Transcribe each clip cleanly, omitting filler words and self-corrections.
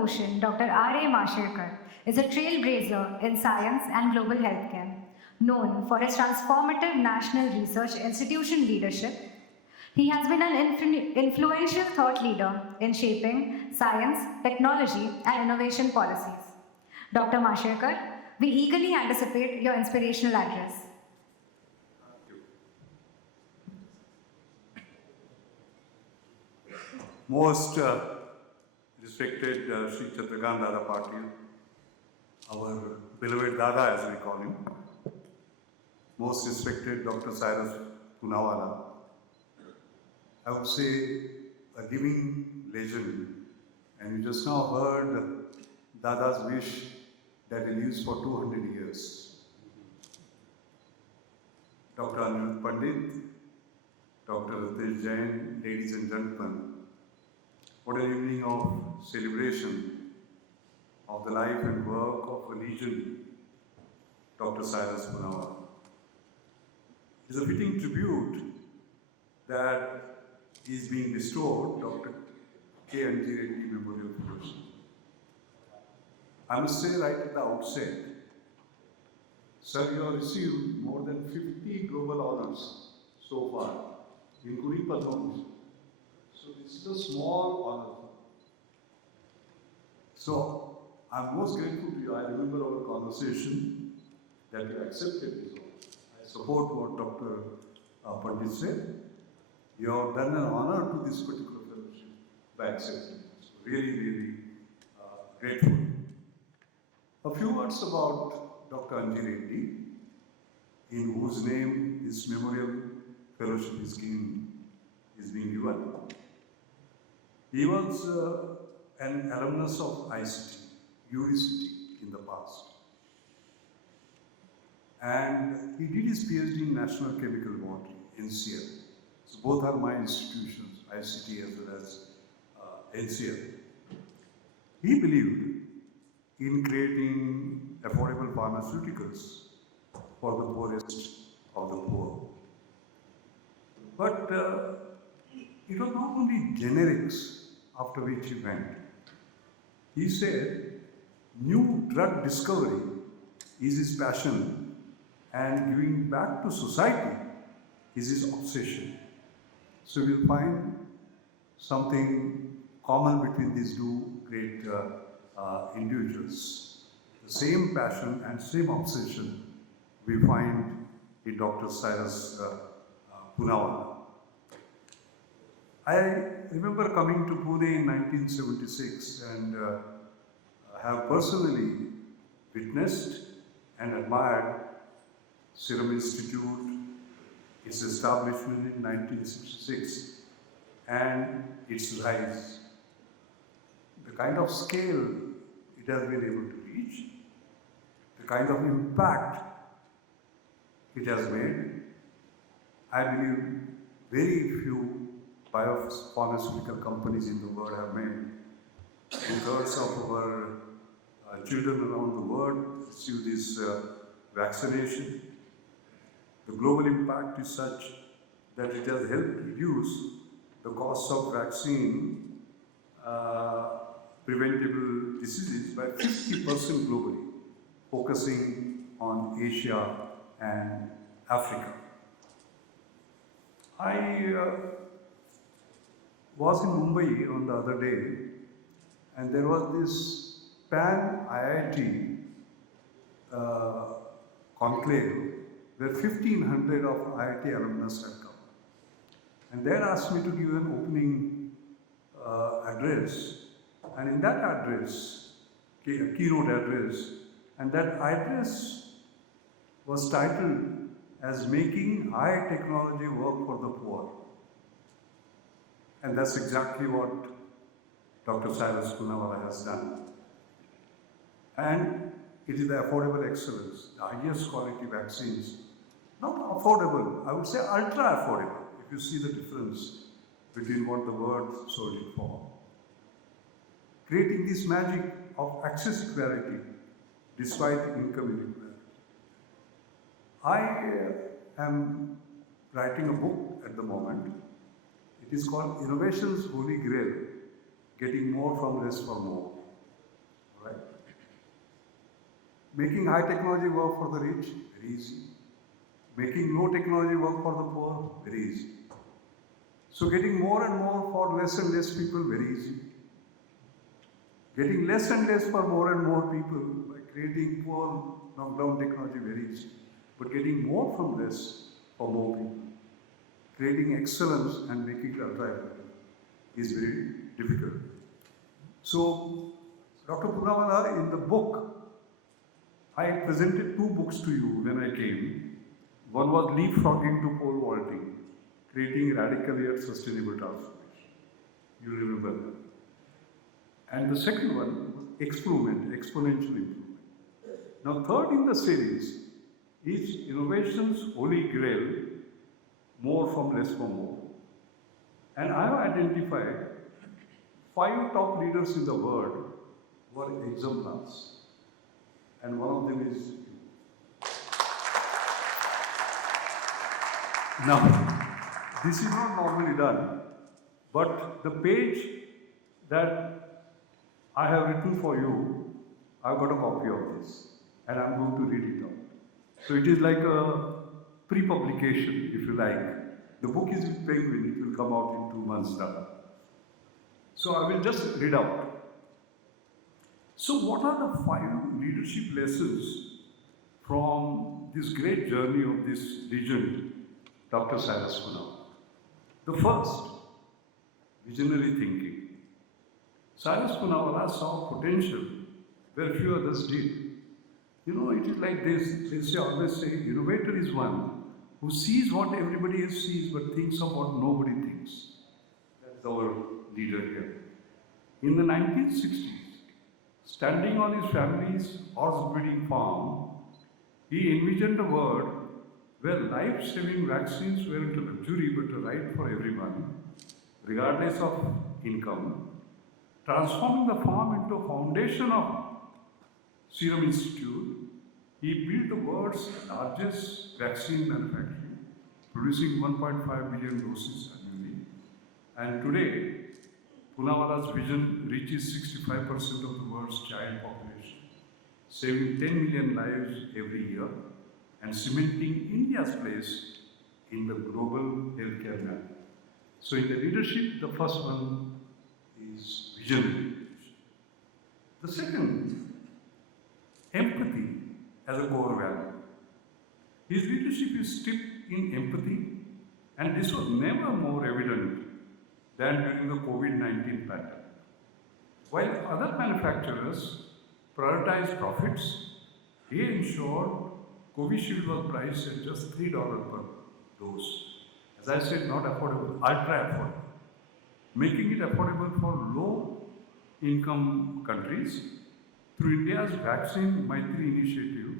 Vibhushan, Dr. R.A. Mashelkar, is a trailblazer in science and global healthcare, known for his transformative national research institution leadership. He has been an influential thought leader in shaping science, technology, and innovation policies. Dr. Mashelkar, we eagerly anticipate your inspirational address. Most respected Sri Chandrakant Dada Patil, our beloved Dada as we call him, most respected Dr. Cyrus Poonawalla, I would say a living legend, and you just now heard Dada's wish that he lives for 200 years. Dr. Anirudh Pandit, Dr. Ritesh Jain, ladies and gentlemen, what an evening of celebration of the life and work of a legend, Dr. Cyrus Poonawalla. It is a fitting tribute that is being bestowed Dr. K. N. G. Reddy Memorial Fellowship. I must say right at the outset, sir, you have received more than 50 global honors so far, including Padma. So this is a small honor. So I'm most grateful to you. I remember our conversation that you accepted this honor. I support what Dr. Pandit said. You have done an honor to this particular fellowship by accepting it. So really grateful. A few words about Dr. Anji Reddy, in whose name this memorial fellowship is being given. He was an alumnus of ICT, UCT in the past. And he did his PhD in National Chemical Laboratory, NCL. So both are my institutions, ICT as well as NCL. He believed in creating affordable pharmaceuticals for the poorest of the poor. But it was not only generics after which he went. He said new drug discovery is his passion and giving back to society is his obsession. So we'll find something common between these two great individuals. The same passion and same obsession we find in Dr. Cyrus Poonawalla. I remember coming to Pune in 1976 and have personally witnessed and admired Serum Institute, its establishment in 1966 and its rise. The kind of scale it has been able to reach, the kind of impact it has made, I believe very few biopharmaceutical companies in the world have made. Two-thirds of our children around the world receive this vaccination. The global impact is such that it has helped reduce the cost of vaccine preventable diseases by 50% globally, focusing on Asia and Africa. I was in Mumbai on the other day, and there was this Pan IIT conclave where 1,500 of IIT alumnus had come. And they had asked me to give an opening address, and in that address, a keynote address, and that address was titled as Making High Technology Work for the Poor. And that's exactly what Dr. Cyrus Poonawalla has done. And it is the affordable excellence, the highest quality vaccines. Not affordable, I would say ultra affordable, if you see the difference between what the word sold it for. Creating this magic of accessibility despite income inequality. I am writing a book at the moment. It is called Innovation's Holy Grail, Getting More from Less for More. Making high technology work for the rich, very easy. Making low technology work for the poor, very easy. So getting more and more for less and less people, very easy. Getting less and less for more and more people by creating poor knockdown technology, very easy. But getting more from less for more people, creating excellence and making it ultra is very difficult. So, Dr. Poonawalla, in the book, I presented two books to you when I came. One was Leapfrogging to Pole Vaulting, Creating Radical Yet Sustainable Transformation. You remember that. And the second one was Exponential Improvement. Now, third in the series is Innovation's Holy Grail, More from Less for More. And I have identified 5 top leaders in the world who are exemplars. And one of them is you. Now, this is not normally done, but the page that I have written for you, I've got a copy of this, and I'm going to read it out. So it is like a pre-publication, if you like. The book is with Penguin, it will come out in 2 months' time. So I will just read out. So what are the 5 leadership lessons from this great journey of this legend, Dr. Cyrus Poonawalla? The first, visionary thinking. Cyrus Poonawalla saw potential where few others did. You know, it is like this, they always say, innovator is one who sees what everybody else sees but thinks of what nobody thinks. That's our leader here. In the 1960s, standing on his family's horse breeding farm, he envisioned a world where life-saving vaccines weren't a luxury but a right for everyone, regardless of income, transforming the farm into a foundation of Serum Institute. He built the world's largest vaccine manufacturing, producing 1.5 billion doses annually. And today, Poonawalla's vision reaches 65% of the world's child population, saving 10 million lives every year and cementing India's place in the global healthcare map. So in the leadership, the first one is visionary. The second, empathy as a core value. His leadership is steeped in empathy, and this was never more evident than during the COVID-19 pandemic. While other manufacturers prioritized profits, he ensured Covishield was priced at just $3 per dose. As I said, not affordable, ultra affordable, making it affordable for low-income countries. Through India's Vaccine Maitri initiative,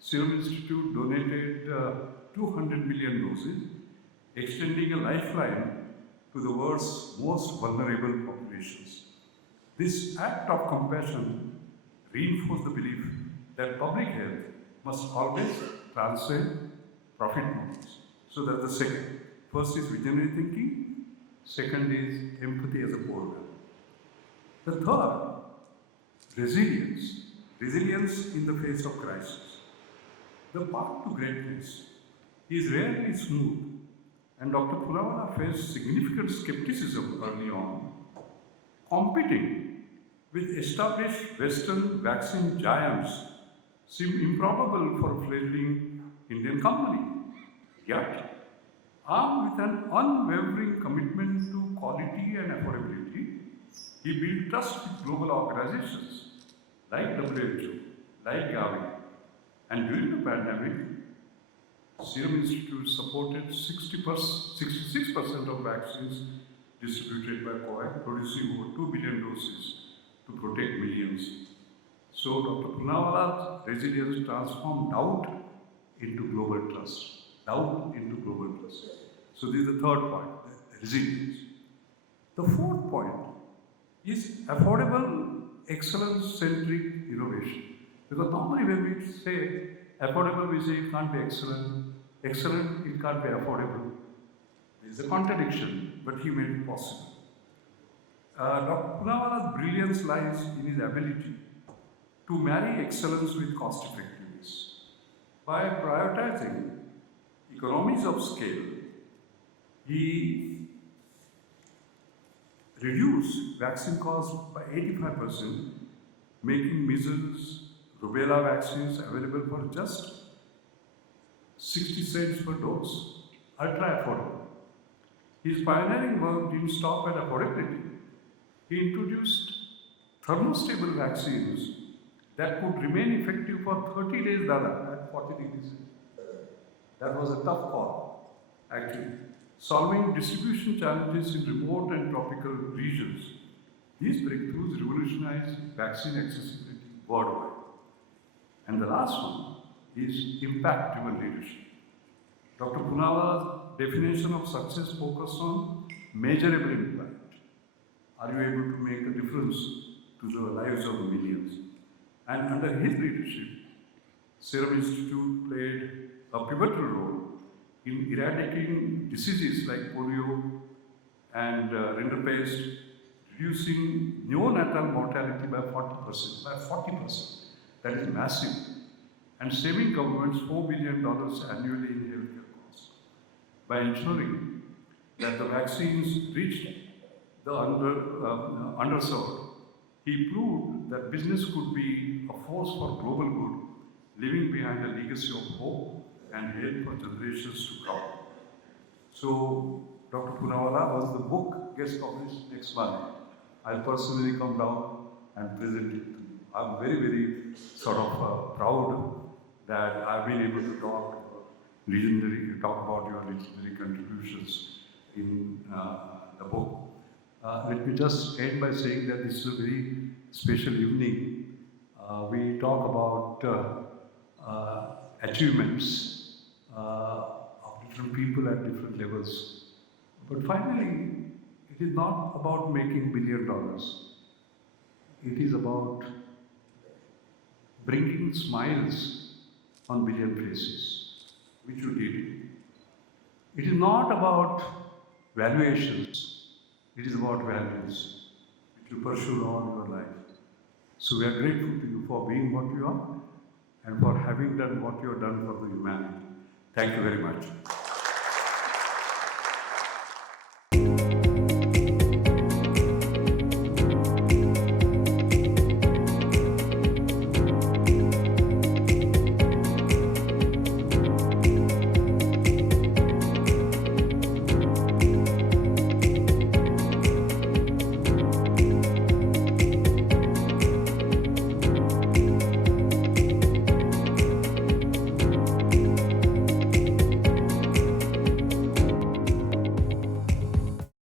Serum Institute donated 200 million doses, extending a lifeline to the world's most vulnerable populations. This act of compassion reinforced the belief that public health must always transcend profit motives. So that's the second. First is visionary thinking, second is empathy as a core value. The third, resilience. Resilience in the face of crisis. The path to greatness is rarely smooth, and Dr. Poonawalla faced significant skepticism early on. Competing with established Western vaccine giants seemed improbable for a fledgling Indian company. Yet, armed with an unwavering commitment to quality and affordability, he built trust with global organizations like WHO, like Gavi. And during the pandemic, Serum Institute supported 66% of vaccines distributed by COVAX, producing over 2 billion doses to protect millions. So Dr. Poonawalla's resilience transformed doubt into global trust. Doubt into global trust. So this is the third point, resilience. The fourth point is affordable, excellence-centric innovation. Because normally when we say affordable, we say it can't be excellent. Excellent, it can't be affordable. There is a contradiction, but he made it possible. Dr. Poonawalla's brilliance lies in his ability to marry excellence with cost effectiveness. By prioritizing economies of scale, he reduced vaccine costs by 85%, making measles, rubella vaccines available for just 60 cents per dose, ultra affordable. His pioneering work didn't stop at affordability. He introduced thermostable vaccines that could remain effective for 30 days, at 40 degrees. That was a tough call, actually. Solving distribution challenges in remote and tropical regions, these breakthroughs revolutionized vaccine accessibility worldwide. And the last one is impact-driven leadership. Dr. Poonawalla's definition of success focused on measurable impact. Are you able to make a difference to the lives of millions? And under his leadership, Serum Institute played a pivotal role in eradicating diseases like polio and rinderpest, reducing neonatal mortality by 40%. That is massive. And saving governments $4 billion annually in healthcare costs. By ensuring that the vaccines reached the underserved, he proved that business could be a force for global good, leaving behind a legacy of hope and help for generations to come. So, Dr. Poonawalla, once the book gets published next month, I'll personally come down and present it to you. I'm very, very sort of proud that I've been able to talk about your legendary contributions in the book. Let me just end by saying that this is a very special evening. We talk about achievements of different people at different levels. But finally, it is not about making $1 billion. It is about bringing smiles on billion faces, which you did. It is not about valuations, it is about values, which you pursue all your life. So we are grateful to you for being what you are and for having done what you have done for the humanity. Thank you very much.